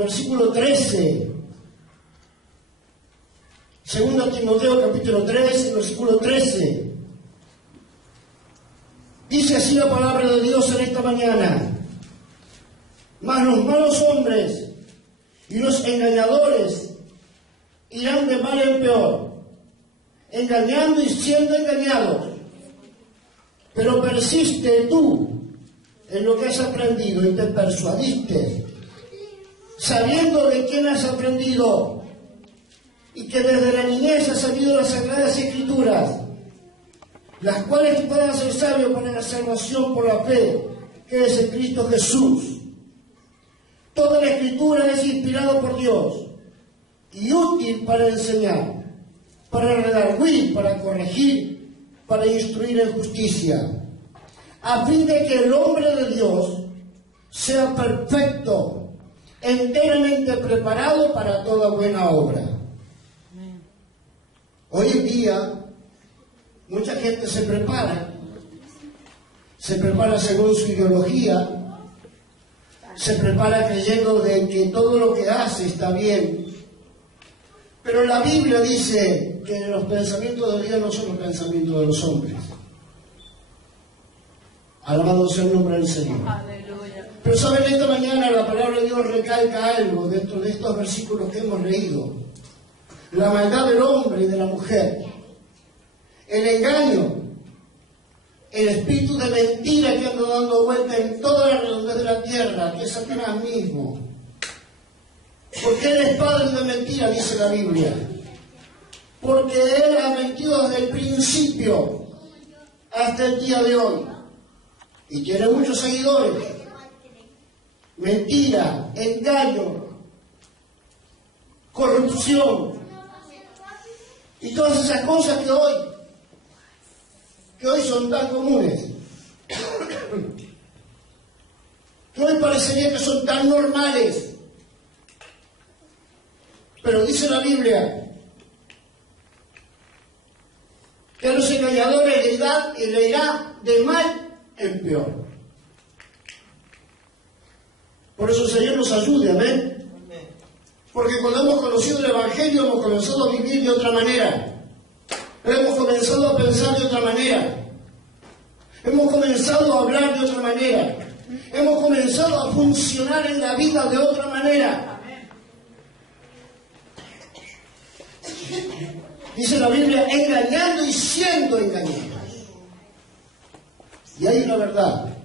versículo 13. Segundo Timoteo capítulo 3, versículo 13. Dice así la palabra de Dios en esta mañana: mas los malos hombres y los engañadores irán de mal en peor, engañando y siendo engañados. Pero persiste tú en lo que has aprendido y te persuadiste, sabiendo de quién has aprendido y que desde la niñez has sabido las sagradas escrituras, las cuales te pueden hacer sabio para la salvación por la fe que es en Cristo Jesús. Toda la escritura es inspirada por Dios y útil para enseñar, para redarguir, para corregir, para instruir en justicia, a fin de que el hombre de Dios sea perfecto, enteramente preparado para toda buena obra. Hoy en día, mucha gente se prepara según su ideología, se prepara creyendo de que todo lo que hace está bien. Pero la Biblia dice que los pensamientos de Dios no son los pensamientos de los hombres. Alabado sea el nombre del Señor. Aleluya. Pero saben, esta mañana la palabra de Dios recalca algo dentro de estos versículos que hemos leído. La maldad del hombre y de la mujer, el engaño, el espíritu de mentira que anda dando vuelta en toda la redondez de la tierra, que es Satanás mismo. Porque él es padre de mentira, dice la Biblia. Porque él ha mentido desde el principio hasta el día de hoy. Y tiene muchos seguidores. Mentira, engaño, corrupción y todas esas cosas que hoy son tan comunes, que hoy parecería que son tan normales. Pero dice la Biblia que a los engañadores le irá de mal en peor. Por eso el Señor nos ayude, amén. Porque cuando hemos conocido el Evangelio hemos comenzado a vivir de otra manera, hemos comenzado a pensar de otra manera, hemos comenzado a hablar de otra manera, hemos comenzado a funcionar en la vida de otra manera. Dice la Biblia, engañando y siendo engañados. Y hay una verdad: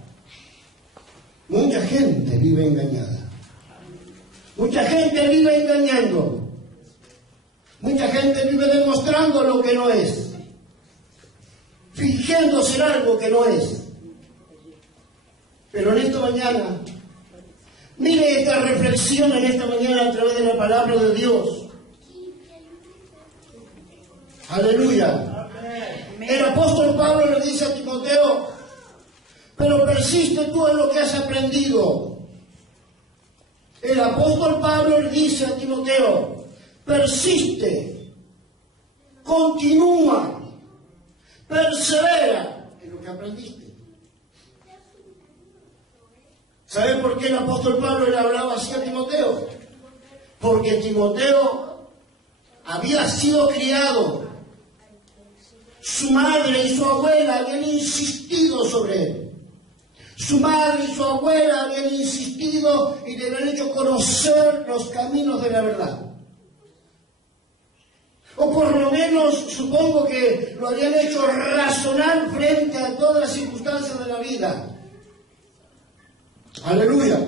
mucha gente vive engañada. Mucha gente vive engañando. Mucha gente vive demostrando lo que no es, fingiendo ser algo que no es. Pero en esta mañana, mire esta reflexión en esta mañana a través de la palabra de Dios. Aleluya. El apóstol Pablo le dice a Timoteo: pero persiste tú en lo que has aprendido. El apóstol Pablo le dice a Timoteo: persiste, continúa, persevera en lo que aprendiste. ¿Sabe por qué el apóstol Pablo le hablaba así a Timoteo? Porque Timoteo había sido criado, su madre y su abuela habían insistido sobre él. Su madre y su abuela habían insistido y le habían hecho conocer los caminos de la verdad. O por lo menos supongo que lo habían hecho razonar frente a todas las circunstancias de la vida. Aleluya.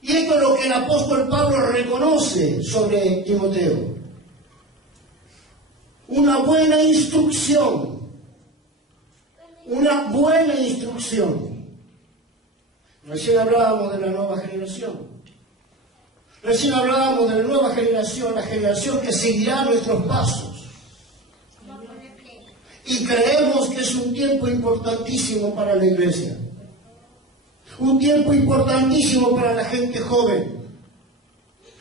Y esto es lo que el apóstol Pablo reconoce sobre Timoteo: una buena instrucción. Una buena instrucción. Recién hablábamos de la nueva generación. Recién hablábamos de la nueva generación, la generación que seguirá nuestros pasos. Y creemos que es un tiempo importantísimo para la iglesia. Un tiempo importantísimo para la gente joven.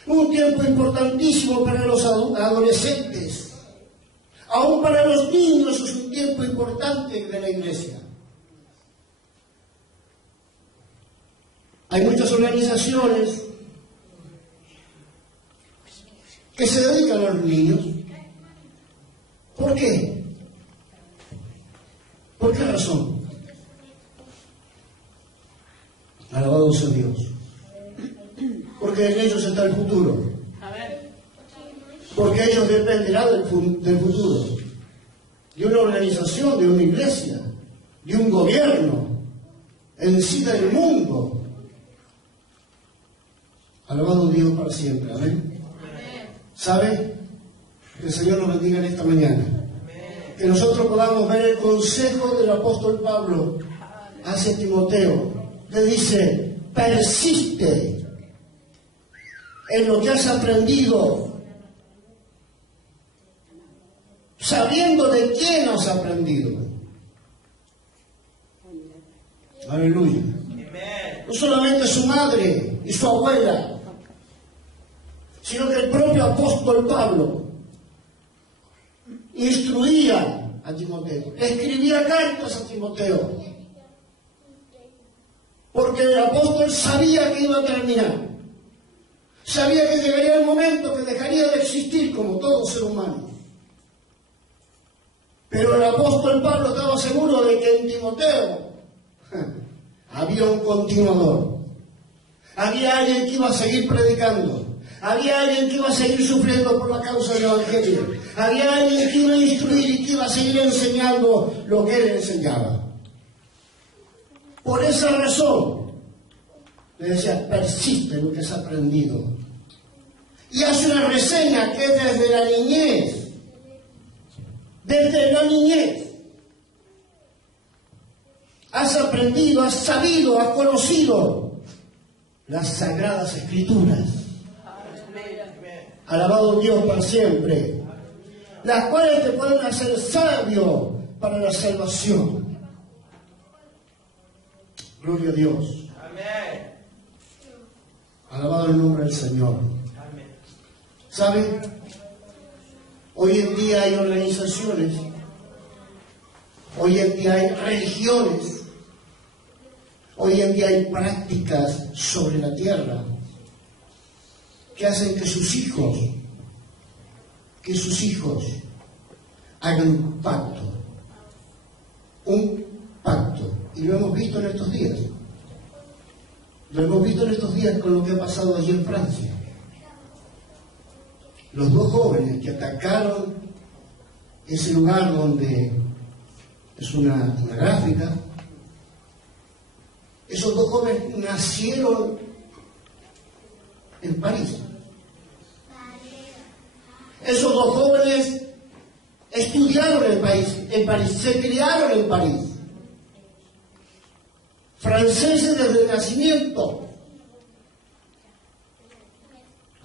Un tiempo importantísimo para los adolescentes. Aún para los niños es un tiempo importante de la iglesia. Hay muchas organizaciones que se dedican a los niños. ¿Por qué? ¿Por qué razón? Alabado sea Dios. Porque en ellos está el futuro. Porque ellos dependerán del futuro. De una organización, de una iglesia, de un gobierno, en sí del mundo. Alabado Dios para siempre. Amén. ¿Sabe? Que el Señor nos bendiga en esta mañana. Que nosotros podamos ver el consejo del apóstol Pablo hacia Timoteo. Le dice: persiste en lo que has aprendido, sabiendo de quién has aprendido. Aleluya. No solamente su madre y su abuela, sino que el propio apóstol Pablo instruía a Timoteo, escribía cartas a Timoteo, porque el apóstol sabía que iba a terminar, sabía que llegaría el momento que dejaría de existir como todo ser humano. Pero el apóstol Pablo estaba seguro de que en Timoteo había un continuador, había alguien que iba a seguir predicando, había alguien que iba a seguir sufriendo por la causa del Evangelio, había alguien que iba a instruir y que iba a seguir enseñando lo que él enseñaba. Por esa razón le decía: persiste en lo que has aprendido. Y hace una reseña que desde la niñez has aprendido, has sabido, has conocido las Sagradas Escrituras. Alabado Dios para siempre. Las cuales te pueden hacer sabio para la salvación. Gloria a Dios. Amén. Alabado el nombre del Señor. Amén. ¿Sabe? Hoy en día hay organizaciones, hoy en día hay religiones, hoy en día hay prácticas sobre la tierra que hacen que sus hijos hagan un pacto, y lo hemos visto en estos días. Lo hemos visto en estos días con lo que ha pasado allí en Francia. Los dos jóvenes que atacaron ese lugar donde es una gráfica, esos dos jóvenes nacieron en París. Esos dos jóvenes estudiaron en París, se criaron en París. Franceses desde el nacimiento.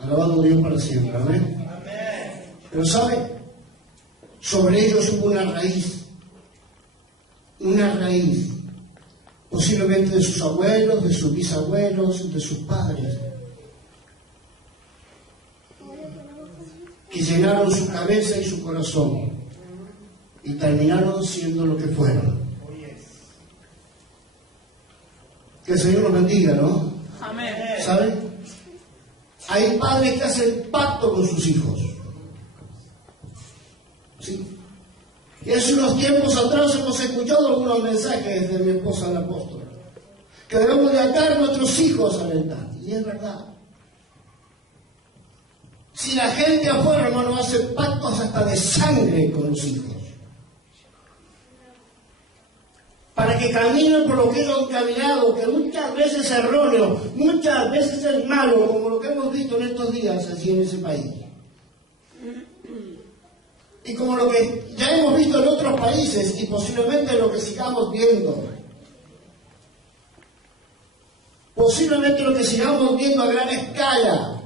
Alabado Dios para siempre. Amén. Pero ¿sabe? Sobre ellos hubo una raíz, posiblemente de sus abuelos, de sus bisabuelos, de sus padres, que llenaron su cabeza y su corazón y terminaron siendo lo que fueron. Que el Señor los bendiga, ¿no? Amén. ¿Saben? Hay padres que hacen pacto con sus hijos. ¿Sí? Y hace unos tiempos atrás hemos escuchado algunos mensajes de mi esposa la apóstola, que debemos de atar a nuestros hijos al altar. Y es verdad. Si la gente afuera, hermano, hace pactos hasta de sangre con los hijos, para que caminen por lo que ellos han caminado, que muchas veces es erróneo, muchas veces es malo, como lo que hemos visto en estos días así en ese país. Y como lo que ya hemos visto en otros países y posiblemente lo que sigamos viendo. Posiblemente lo que sigamos viendo a gran escala.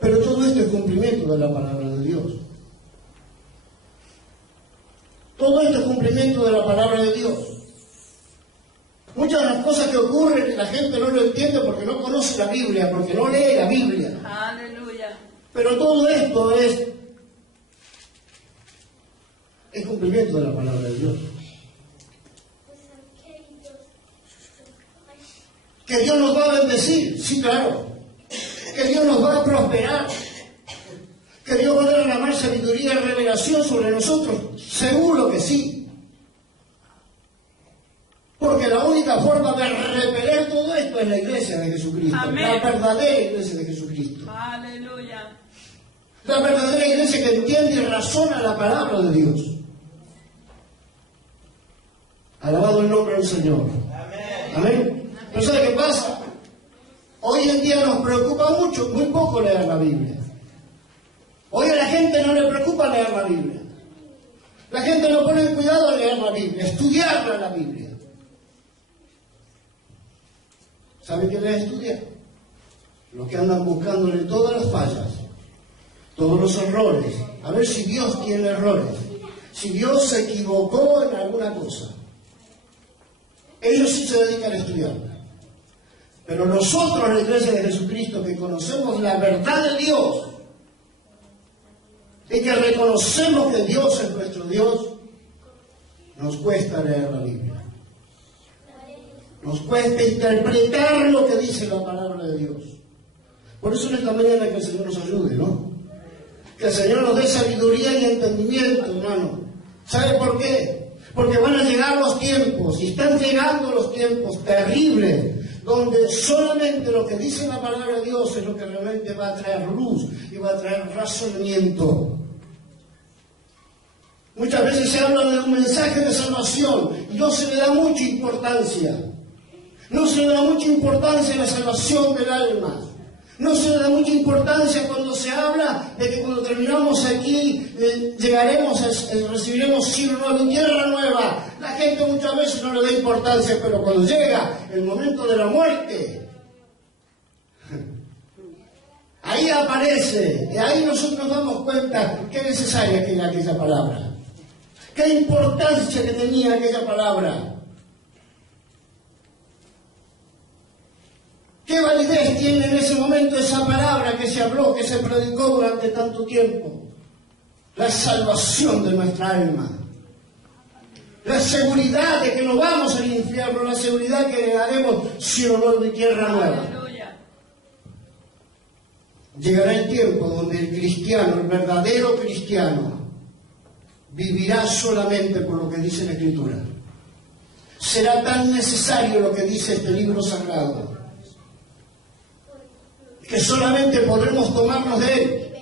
Pero todo esto es cumplimiento de la palabra de Dios. Todo esto es cumplimiento de la palabra de Dios. Muchas de las cosas que ocurren la gente no lo entiende porque no conoce la Biblia, porque no lee la Biblia. Aleluya. Pero todo esto es cumplimiento de la palabra de Dios. Que Dios nos va a bendecir, sí, claro. Que Dios nos ¿Que Dios va a derramar sabiduría y revelación sobre nosotros? Seguro que sí. Porque la única forma de repeler todo esto es la iglesia de Jesucristo. Amén. La verdadera iglesia de Jesucristo. Aleluya. La verdadera iglesia que entiende y razona la palabra de Dios. Alabado el nombre del Señor. Amén. Pero ¿sabe qué pasa? Hoy en día nos preocupa mucho, muy poco leer la Biblia. Hoy a la gente no le preocupa leer la Biblia. La gente no pone cuidado a leer la Biblia, estudiarla la Biblia. ¿Sabe qué es estudiar? Los que andan buscándole todas las fallas, todos los errores, a ver si Dios tiene errores, si Dios se equivocó en alguna cosa. Ellos sí se dedican a estudiarla. Pero nosotros, la iglesia de Jesucristo, que conocemos la verdad de Dios y que reconocemos que Dios es nuestro Dios, nos cuesta leer la Biblia. Nos cuesta interpretar lo que dice la palabra de Dios. Por eso en esta mañana que el Señor nos ayude, ¿no? Que el Señor nos dé sabiduría y entendimiento, hermano. ¿Sabe por qué? Porque van a llegar los tiempos, y están llegando los tiempos terribles, donde solamente lo que dice la palabra de Dios es lo que realmente va a traer luz y va a traer razonamiento. Muchas veces se habla de un mensaje de salvación y no se le da mucha importancia. No se le da mucha importancia a la salvación del alma. No se le da mucha importancia cuando se habla de que cuando terminamos aquí recibiremos cielo nuevo y tierra nueva. La gente muchas veces no le da importancia, pero cuando llega el momento de la muerte, ahí aparece, y ahí nosotros nos damos cuenta qué necesaria que era aquella palabra, qué importancia que tenía aquella palabra. ¿Qué validez tiene en ese momento esa palabra que se habló, que se predicó durante tanto tiempo? La salvación de nuestra alma. La seguridad de que no vamos al infierno, la seguridad que haremos cielo nuevo y tierra nueva. Llegará el tiempo donde el cristiano, el verdadero cristiano, vivirá solamente por lo que dice la Escritura. Será tan necesario lo que dice este libro sagrado, que solamente podremos tomarnos de él,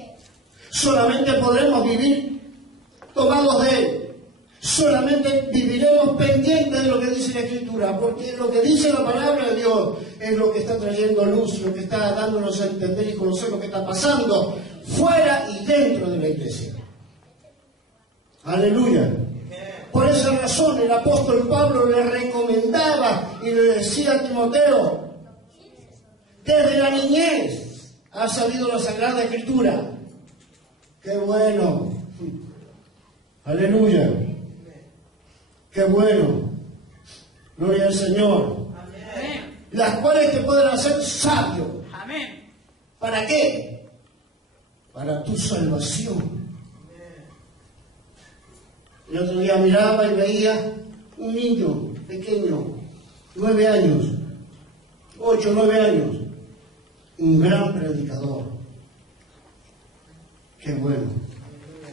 solamente podremos vivir tomados de él, solamente viviremos pendientes de lo que dice la Escritura, porque lo que dice la palabra de Dios es lo que está trayendo luz, lo que está dándonos a entender y conocer lo que está pasando fuera y dentro de la iglesia. Aleluya. Por esa razón el apóstol Pablo le recomendaba y le decía a Timoteo: desde la niñez ha sabido la Sagrada Escritura. ¡Qué bueno! ¡Aleluya! ¡Qué bueno! ¡Gloria al Señor! Amén. Las cuales te pueden hacer sabio. Amén. ¿Para qué? Para tu salvación. El otro día miraba y veía un niño pequeño, 9 años, 8 o 9 años, un gran predicador. Qué bueno,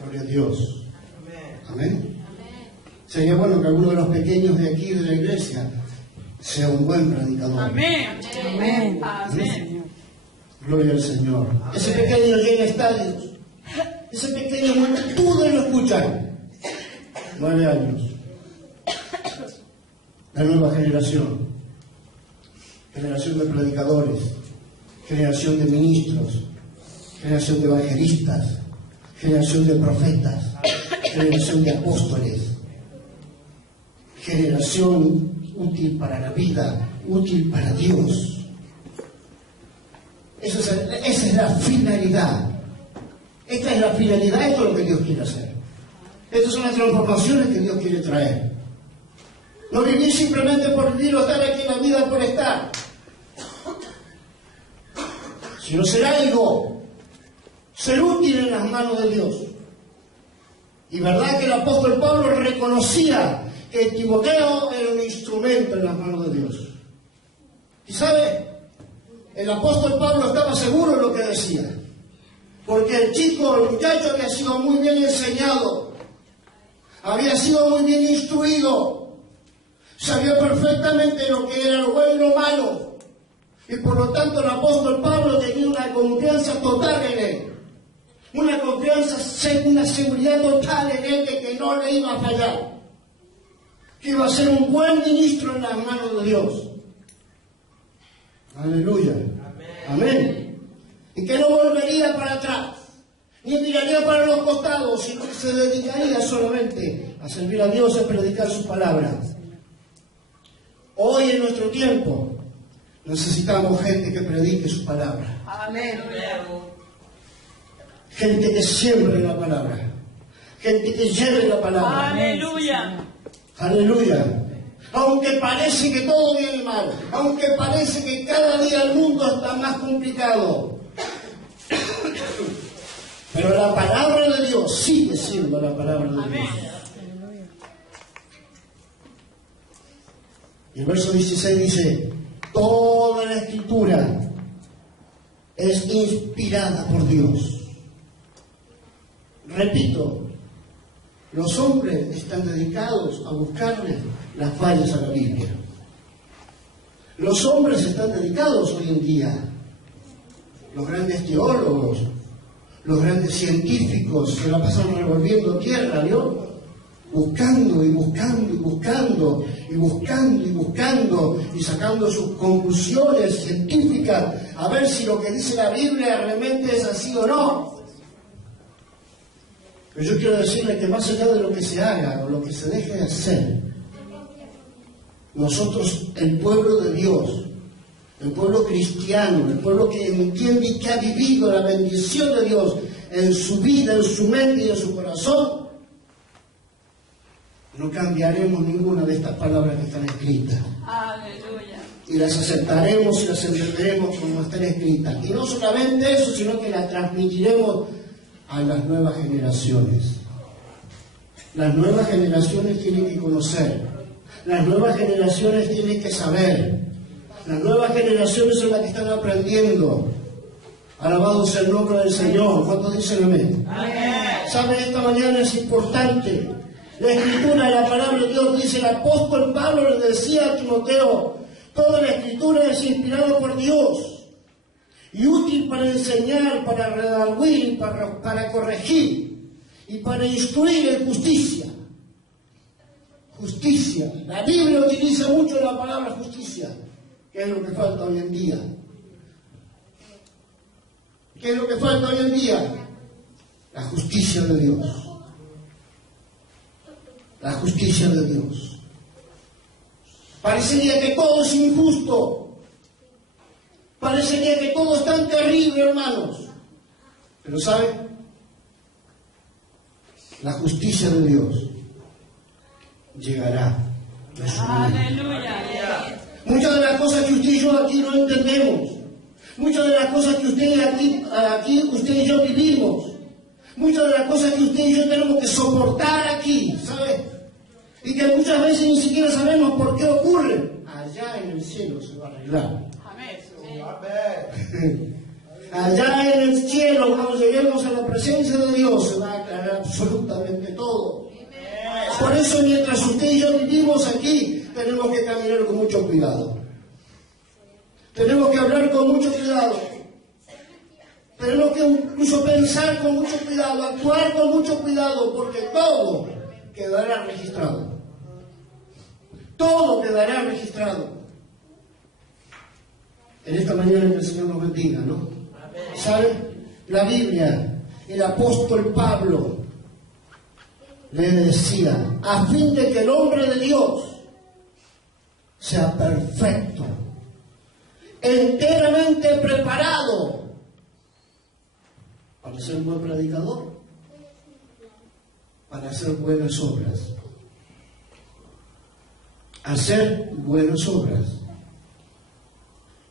gloria a Dios. Amén. Sería bueno que alguno de los pequeños de aquí de la iglesia sea un buen predicador. Amén. Amén. Amén. Gloria al Señor. Ese pequeño llena estadios, ese pequeño multitudes lo escuchan. 9 años. La nueva generación de predicadores, generación de ministros, generación de evangelistas, generación de profetas, generación de apóstoles, generación útil para la vida, útil para Dios. Esa es la finalidad. Esta es la finalidad, esto es lo que Dios quiere hacer. Estas son las transformaciones que Dios quiere traer. No vivir simplemente por vivir o estar aquí en la vida por estar, sino ser algo, ser útil en las manos de Dios. Y verdad que el apóstol Pablo reconocía que Timoteo era un instrumento en las manos de Dios. Y sabe, el apóstol Pablo estaba seguro de lo que decía. Porque el muchacho había sido muy bien enseñado, había sido muy bien instruido, sabía perfectamente lo que era lo bueno y lo malo. Y por lo tanto el apóstol Pablo tenía una confianza total en él. Una confianza, una seguridad total en él de que no le iba a fallar. Que iba a ser un buen ministro en las manos de Dios. Aleluya. Amén. Y que no volvería para atrás, ni miraría para los costados, sino que se dedicaría solamente a servir a Dios y a predicar su palabra. Hoy en nuestro tiempo necesitamos gente que predique su palabra. Amén. Gente que siembre la palabra. Gente que lleve la palabra. Aleluya. Aleluya. Aunque parece que todo viene mal, aunque parece que cada día el mundo está más complicado, pero la palabra de Dios sigue siendo la palabra de Dios. Y el verso 16 dice: toda la escritura es inspirada por Dios. Repito, los hombres están dedicados a buscarle las fallas a la Biblia. Los hombres están dedicados hoy en día, los grandes teólogos, los grandes científicos se la pasan revolviendo tierra, ¿no? Buscando y buscando y buscando y buscando y buscando y sacando sus conclusiones científicas a ver si lo que dice la Biblia realmente es así o no. Pero yo quiero decirle que más allá de lo que se haga o lo que se deje de hacer, nosotros, el pueblo de Dios, el pueblo cristiano, el pueblo que entiende y que ha vivido la bendición de Dios en su vida, en su mente y en su corazón, no cambiaremos ninguna de estas palabras que están escritas. Aleluya. Y las aceptaremos y las entenderemos como están escritas. Y no solamente eso, sino que las transmitiremos a las nuevas generaciones. Las nuevas generaciones tienen que conocer. Las nuevas generaciones tienen que saber. Las nuevas generaciones son las que están aprendiendo. Alabado sea el nombre del Señor. ¿Cuántos dicen amén? Amén. ¿Saben? Esta mañana es importante. La Escritura, la palabra de Dios dice, el apóstol Pablo le decía a Timoteo: toda la Escritura es inspirada por Dios y útil para enseñar, para redarguir, para corregir y para instruir en justicia. Justicia. La Biblia utiliza mucho la palabra justicia. ¿Qué es lo que falta hoy en día? ¿Qué es lo que falta hoy en día? La justicia de Dios. La justicia de Dios. Parecería que todo es injusto. Parecería que todo es tan terrible, hermanos. Pero ¿saben? La justicia de Dios llegará. Aleluya. Muchas de las cosas que usted y yo aquí no entendemos. Muchas de las cosas que usted aquí usted y yo vivimos. Muchas de las cosas que usted y yo tenemos que soportar aquí, ¿sabe? Y que muchas veces ni siquiera sabemos por qué ocurren. Allá en el cielo se va a arreglar. Allá en el cielo, cuando lleguemos a la presencia de Dios, se va a aclarar absolutamente todo. Por eso, mientras usted y yo vivimos aquí, tenemos que caminar con mucho cuidado. Tenemos que hablar con mucho cuidado. Tenemos que incluso pensar con mucho cuidado, actuar con mucho cuidado, porque todo quedará registrado. Todo quedará registrado. En esta mañana que el Señor nos bendiga, ¿no? ¿Saben? La Biblia, el apóstol Pablo le decía, a fin de que el hombre de Dios sea perfecto, enteramente preparado para ser un buen predicador, para hacer buenas obras. Hacer buenas obras.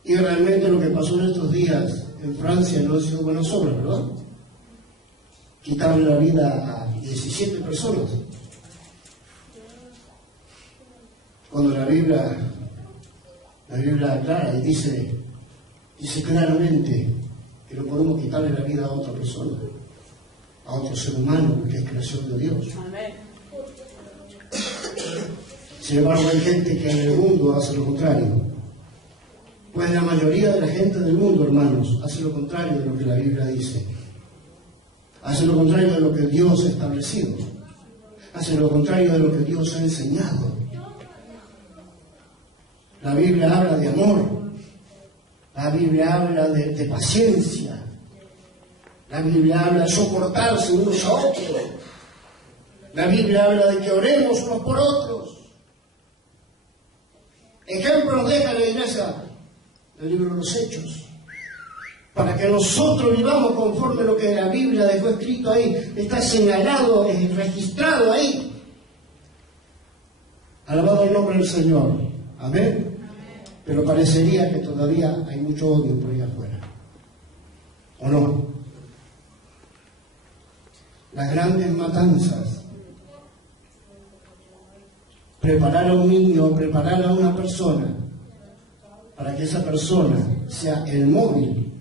Y realmente lo que pasó en estos días en Francia no ha sido buenas obras, ¿verdad? Quitaron la vida a 17 personas. Cuando la Biblia aclara y dice claramente que no podemos quitar quitarle la vida a otra persona, a otro ser humano que es creación de Dios. Amén. Sin embargo, hay gente que en el mundo hace lo contrario. Pues la mayoría de la gente del mundo, hermanos, hace lo contrario de lo que la Biblia dice. Hace lo contrario de lo que Dios ha establecido. Hace lo contrario de lo que Dios ha enseñado. La Biblia habla de amor. La Biblia habla de paciencia. La Biblia habla de soportarse unos a otros. La Biblia habla de que oremos unos por otros. Ejemplo nos deja la iglesia del libro de los Hechos, para que nosotros vivamos conforme a lo que la Biblia dejó escrito ahí, está señalado, registrado ahí. Alabado el nombre del Señor. Amén. Pero parecería que todavía hay mucho odio por ahí afuera. ¿O no? Las grandes matanzas. Preparar a un niño, preparar a una persona, para que esa persona sea el móvil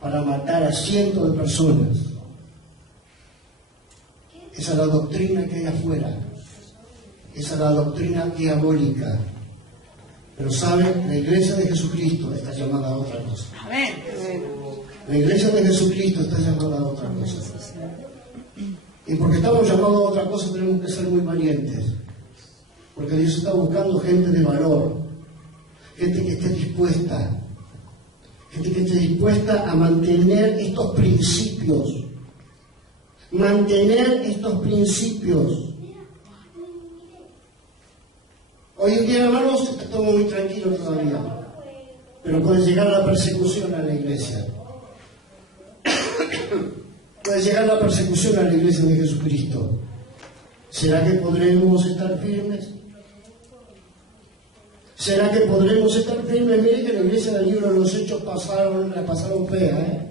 para matar a cientos de personas. Esa es la doctrina que hay afuera. Esa es la doctrina diabólica. Pero ¿saben? La iglesia de Jesucristo está llamada a otra cosa. Amén. La iglesia de Jesucristo está llamada a otra cosa. Y porque estamos llamados a otra cosa tenemos que ser muy valientes. Porque Dios está buscando gente de valor. Gente que esté dispuesta. Gente que esté dispuesta a mantener estos principios. Mantener estos principios. Hoy en día, hermanos, estamos muy tranquilos todavía. Pero puede llegar la persecución a la iglesia. Puede llegar la persecución a la iglesia de Jesucristo. ¿Será que podremos estar firmes? ¿Será que podremos estar firmes? Mire que la iglesia del libro de los Hechos la pasaron fea,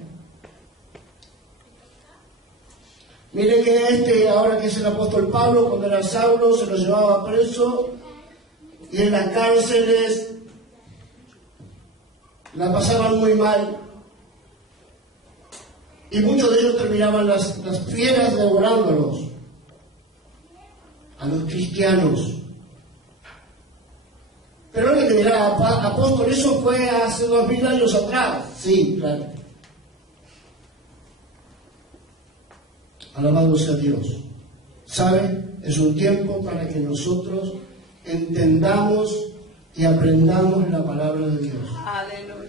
Mire que ahora que es el apóstol Pablo, cuando era Saulo, se lo llevaba preso y en las cárceles la pasaban muy mal. Y muchos de ellos terminaban las fieras devorándolos a los cristianos. Pero alguien que dirá, apóstol, eso fue hace 2000 años atrás. Sí, claro. Alabado sea Dios. ¿Sabe? Es un tiempo para que nosotros entendamos y aprendamos la palabra de Dios. Aleluya.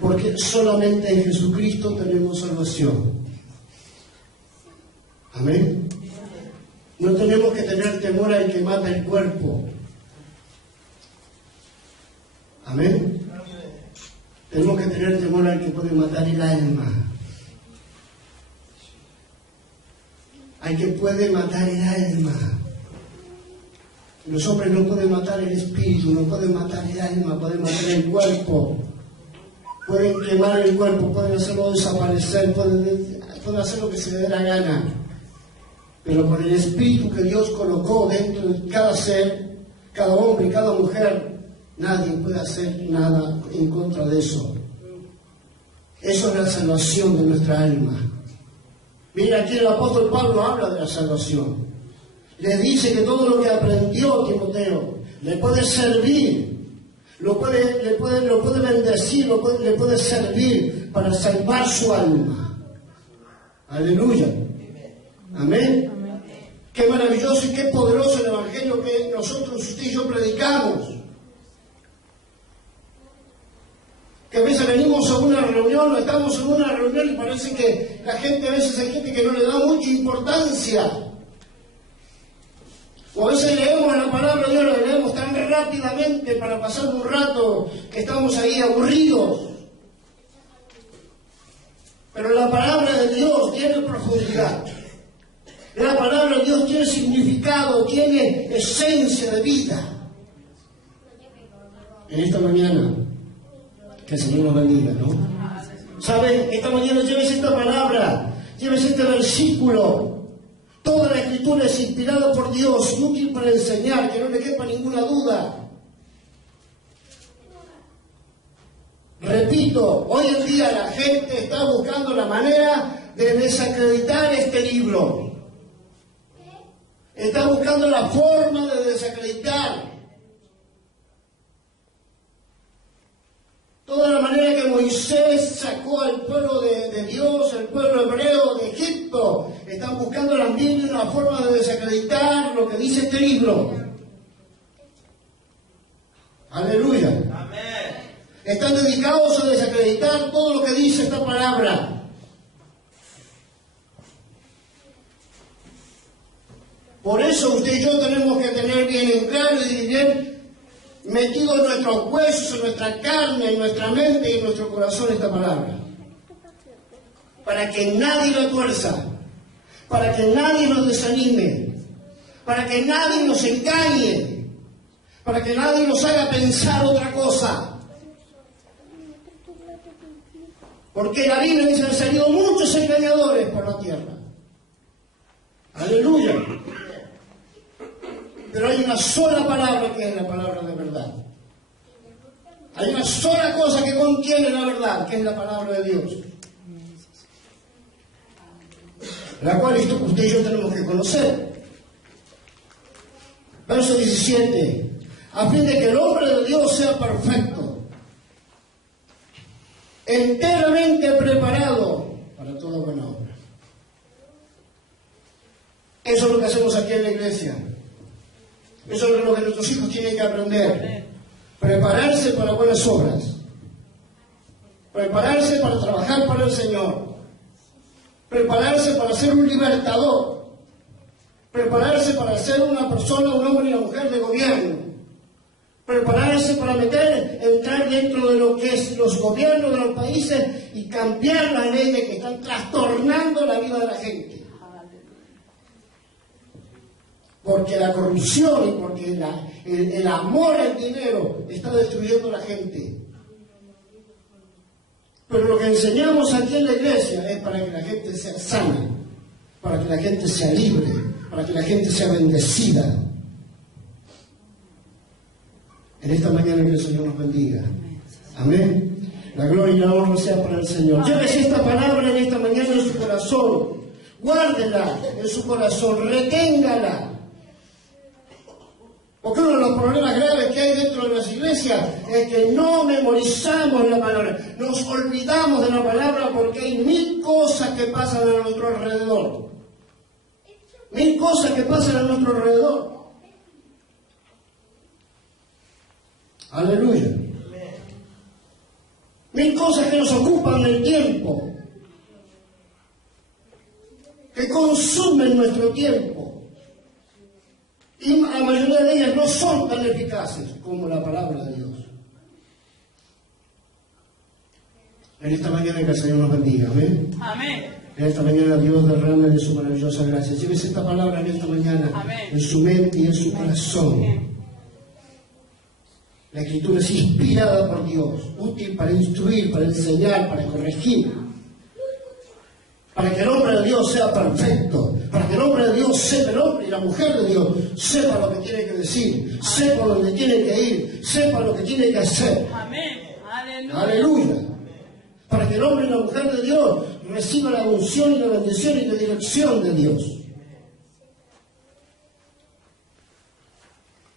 Porque solamente en Jesucristo tenemos salvación. Amén. No tenemos que tener temor al que mata el cuerpo. Amén. Tenemos que tener temor al que puede matar el alma. Al que puede matar el alma. Los hombres no pueden matar el espíritu, no pueden matar el alma, pueden matar el cuerpo. Pueden quemar el cuerpo, pueden hacerlo desaparecer, pueden hacer lo que se les dé la gana. Pero con el espíritu que Dios colocó dentro de cada ser, cada hombre y cada mujer, nadie puede hacer nada en contra de eso. Eso es la salvación de nuestra alma. Mira, aquí el apóstol Pablo habla de la salvación. Le dice que todo lo que aprendió Timoteo le puede servir. Lo puede bendecir, le puede servir para salvar su alma. Aleluya. Amén. Qué maravilloso y qué poderoso el evangelio que nosotros, usted y yo, predicamos. Que a veces venimos a una reunión, estamos en una reunión y parece que la gente, a veces hay gente que no le da mucha importancia. O a veces leemos la palabra de Dios, la leemos tan rápidamente para pasar un rato que estamos ahí aburridos. Pero la palabra de Dios tiene profundidad. La palabra de Dios tiene significado, tiene esencia de vida. En esta mañana, que el Señor nos bendiga, ¿no? ¿Saben? Esta mañana llévese esta palabra, llévese este versículo. Toda la Escritura es inspirada por Dios y útil para enseñar, que no le quepa ninguna duda. Repito, hoy en día la gente está buscando la manera de desacreditar este libro. Está buscando la forma de desacreditar. Toda la manera que Moisés sacó al pueblo de Dios, el pueblo hebreo de Egipto, están buscando también una forma de desacreditar lo que dice este libro. Aleluya. Amén. Están dedicados a desacreditar todo lo que dice esta palabra. Por eso usted y yo tenemos que tener bien en claro y bien metido en nuestros huesos, en nuestra carne, en nuestra mente y en nuestro corazón esta palabra. Para que nadie la tuerza, para que nadie nos desanime, para que nadie nos engañe, para que nadie nos haga pensar otra cosa. Porque la Biblia dice que han salido muchos engañadores por la tierra. Aleluya. Pero hay una sola palabra que es la palabra de verdad. Hay una sola cosa que contiene la verdad, que es la palabra de Dios. La cual usted y yo tenemos que conocer. Verso 17. A fin de que el hombre de Dios sea perfecto, enteramente preparado para toda buena obra. Eso es lo que hacemos aquí en la iglesia. Eso es lo que nuestros hijos tienen que aprender. Prepararse para buenas obras. Prepararse para trabajar para el Señor. Prepararse para ser un libertador. Prepararse para ser una persona, un hombre y una mujer de gobierno. Prepararse para entrar dentro de lo que es los gobiernos de los países y cambiar las leyes que están trastornando la vida de la gente. Porque la corrupción y porque el amor al dinero está destruyendo a la gente. Pero lo que enseñamos aquí en la iglesia es para que la gente sea sana, para que la gente sea libre, para que la gente sea bendecida. En esta mañana que el Señor nos bendiga. Amén. La gloria y la honra sea para el Señor. Llévese esta palabra en esta mañana en su corazón. Guárdela en su corazón. Reténgala. Porque uno de los problemas graves que hay dentro de las iglesias es que no memorizamos la palabra. Nos olvidamos de la palabra porque hay 1000 cosas que pasan a nuestro alrededor. 1000 cosas que pasan a nuestro alrededor. Aleluya. 1000 cosas que nos ocupan el tiempo, que consumen nuestro tiempo. Y la mayoría de ellas no son tan eficaces como la palabra de Dios. En esta mañana que el Señor nos bendiga. Amén. Amén. En esta mañana Dios derrame de su maravillosa gracia. Llévese esta palabra en esta mañana. Amén. En su mente y en su corazón. Amén. La Escritura es inspirada por Dios, útil para instruir, para enseñar, para corregir. Para que el hombre de Dios sea perfecto, para que el hombre de Dios sepa, el hombre y la mujer de Dios sepa lo que tiene que decir, sepa donde tiene que ir, sepa lo que tiene que hacer. Amén. Aleluya. Aleluya. Para que el hombre y la mujer de Dios reciba la unción y la bendición y la dirección de Dios.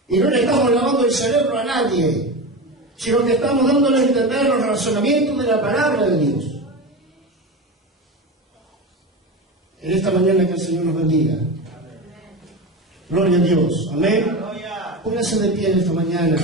Y no le estamos lavando el cerebro a nadie, sino que estamos dándole a entender los razonamientos de la palabra de Dios. En esta mañana que el Señor nos bendiga. Gloria a Dios. Amén. Póngase de pie en esta mañana.